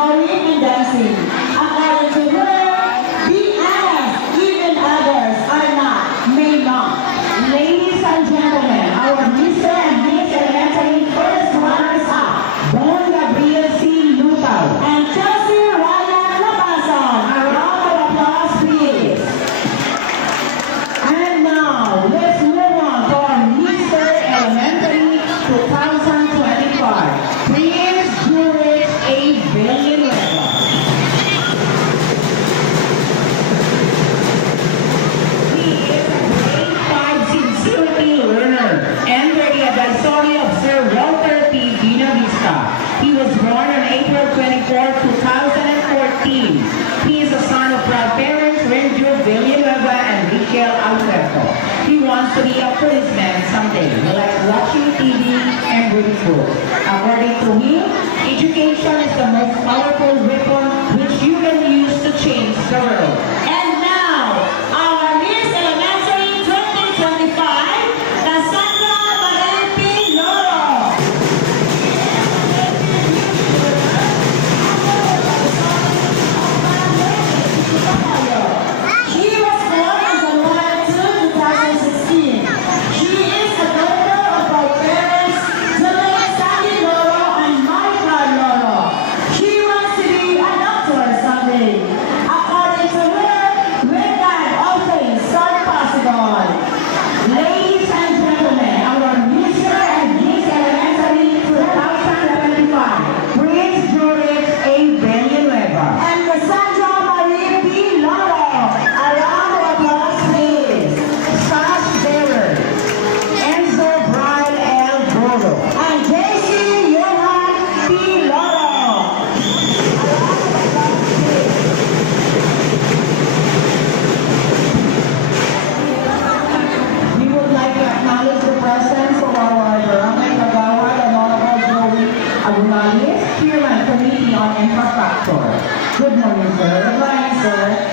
drawing and dancing. According to her, be honest, even others are not, may not. Ladies and gentlemen, our Mr. and Miss Elementary first runners-up, Bon Gabriel C. Lutaw and Chelsea Ryan Labason. A round of applause, please. And now, let's move on to our Mr. Elementary 2025, Prince Juris A. Villanueva. He is a grade 5 sincerity learner under the advisory of Sir Walter P. Dinavista. He was born on April 24, 2014. He is a son of proud parents Renju Villanueva and Michael Alberto. He wants to be a policeman someday. He likes watching TV and reading books. According to him, education is the most powerful weapon which you can use to change the world. And now, our Miss Elementary 2025, Cassandra Marie Loro. She was born on January 2, 2016. She is a daughter of our parents, Juliet Sally Loro and Monica Loro. She wants to be a doctor someday. According to her, with God, all things are possible. Ladies and gentlemen, our Mr. and Miss Elementary 2025, Prince Juris A. Villanueva and Cassandra Marie P. Loro. A round of applause, please. Sash Bearer, Enzo Brian L. Goro, and JC Johan P. Loro. A round of applause, please. We would like to acknowledge the presence of our Barangay Kagawad and Honorable Joey Agunalis, Chairman Committee on Infrastructure. Good morning, sir. Good morning, sir.